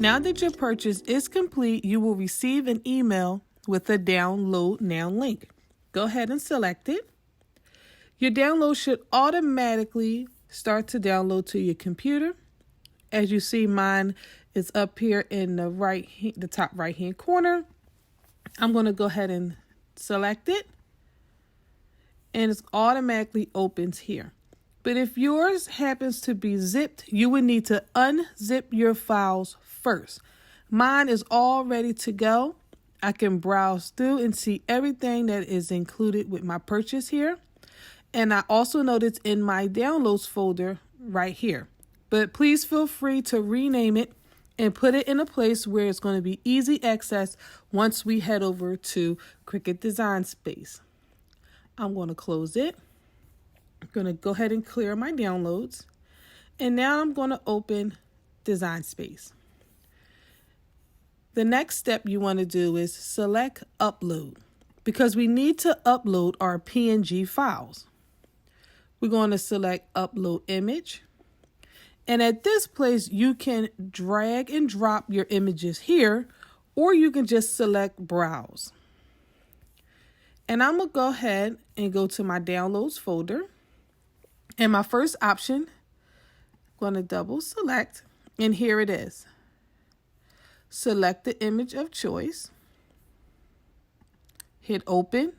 Now that your purchase is complete, you will receive an email with a download now link. Go ahead and select it. Your download should automatically start to download to your computer. As you see, mine is up here in the top right hand corner. I'm going to go ahead and select it, and it's automatically opens here. But if yours happens to be zipped, you would need to unzip your files first. Mine is all ready to go. I can browse through and see everything that is included with my purchase here. And I also know it's in my downloads folder right here. But please feel free to rename it and put it in a place where it's going to be easy access once we head over to Cricut Design Space. I'm going to close it. I'm going to go ahead and clear my downloads. And now I'm going to open Design Space. The next step you want to do is select Upload, because we need to upload our PNG files. We're going to select Upload Image. And at this place, you can drag and drop your images here, or you can just select Browse. And I'm going to go ahead and go to my Downloads folder. And my first option, I'm going to double select, and here it is. Select the image of choice. Hit Open.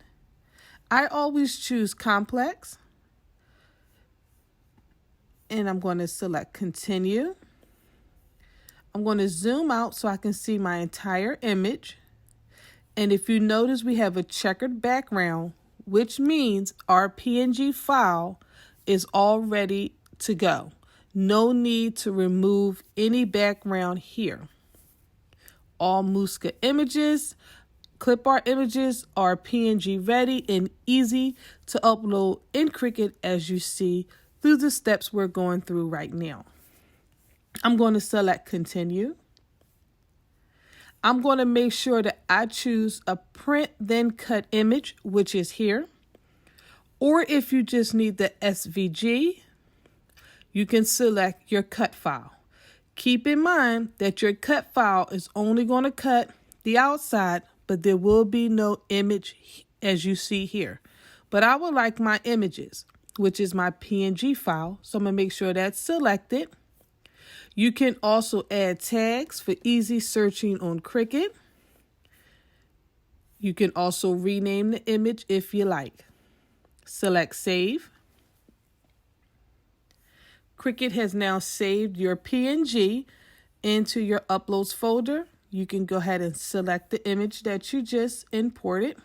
I always choose Complex. And I'm going to select Continue. I'm going to zoom out so I can see my entire image. And if you notice, we have a checkered background, which means our PNG file is all ready to go. No need to remove any background here. All Mujka images, Clipart images are PNG ready and easy to upload in Cricut, as you see through the steps we're going through right now. I'm going to select Continue. I'm going to make sure that I choose a print then cut image, which is here. Or if you just need the SVG, you can select your cut file. Keep in mind that your cut file is only going to cut the outside, but there will be no image as you see here. But I would like my images, which is my PNG file. So I'm going to make sure that's selected. You can also add tags for easy searching on Cricut. You can also rename the image if you like. Select Save. Cricut has now saved your PNG into your Uploads folder. You can go ahead and select the image that you just imported.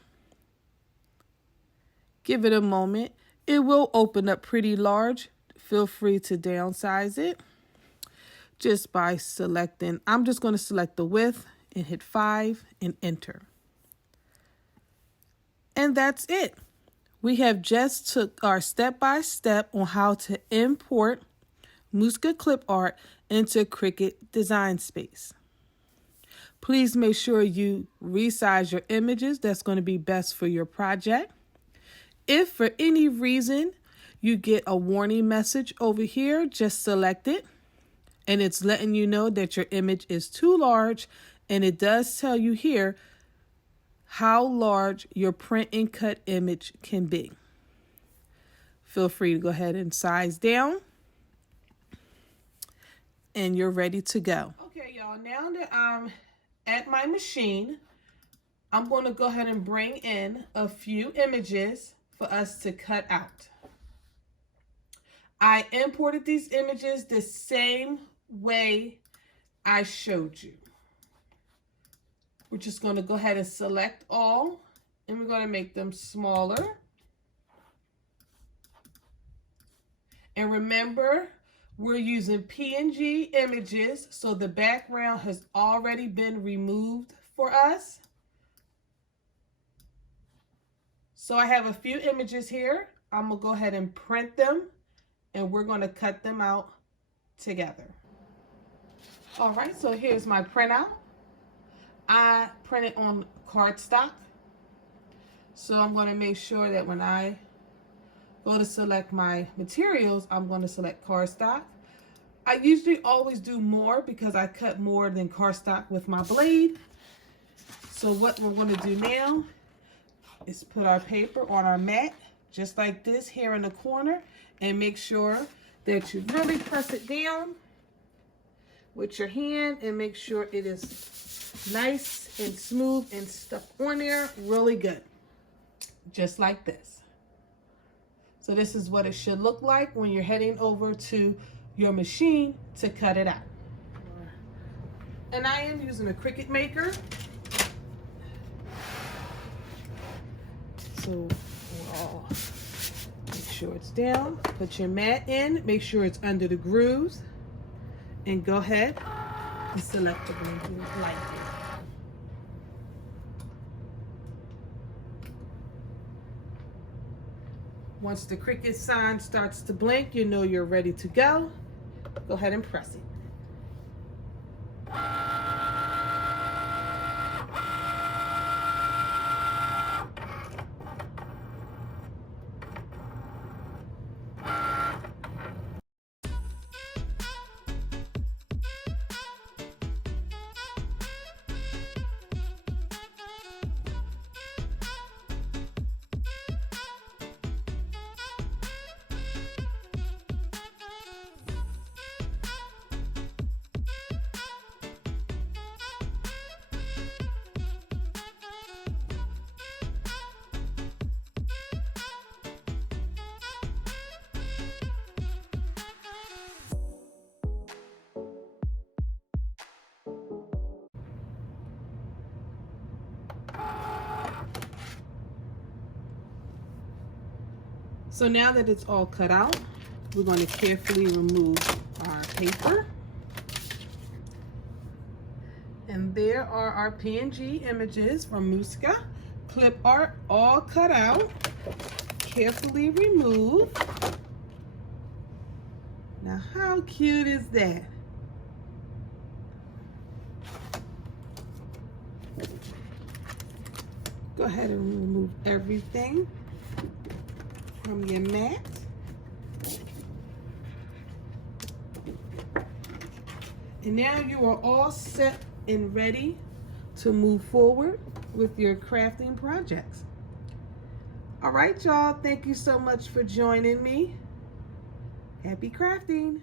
Give it a moment. It will open up pretty large. Feel free to downsize it just by selecting. I'm just going to select the width and hit 5 and enter. And that's it. We have just took our step-by-step on how to import Mujka Clipart into Cricut Design Space. Please make sure you resize your images. That's going to be best for your project. If for any reason you get a warning message over here, just select it. And it's letting you know that your image is too large. And it does tell you here how large your print and cut image can be. Feel free to go ahead and size down. And you're ready to go. Okay, y'all, now that I'm at my machine, I'm going to go ahead and bring in a few images for us to cut out. I imported these images the same way I showed you. We're just going to go ahead and select all, and we're going to make them smaller. And remember, we're using PNG images, so the background has already been removed for us. So I have a few images here. I'm going to go ahead and print them, and we're going to cut them out together. All right, so here's my printout. I printed on cardstock. So I'm going to make sure that when I go to select my materials, I'm going to select cardstock. I usually always do more because I cut more than cardstock with my blade. So what we're going to do now is put our paper on our mat, just like this here in the corner, and make sure that you really press it down with your hand and make sure it is nice and smooth and stuck on there really good, just like this. So this is what it should look like when you're heading over to your machine to cut it out. And I am using a Cricut maker. So make sure it's down, put your mat in, make sure it's under the grooves, and go ahead and select the blinking light. Once the Cricut sign starts to blink, you know you're ready to go. Go ahead and press it. So now that it's all cut out, we're going to carefully remove our paper. And there are our PNG images from Mujka Clipart, all cut out, carefully removed. Now how cute is that? Go ahead and remove everything from your mat. And now you are all set and ready to move forward with your crafting projects. All right, y'all, thank you so much for joining me. Happy crafting.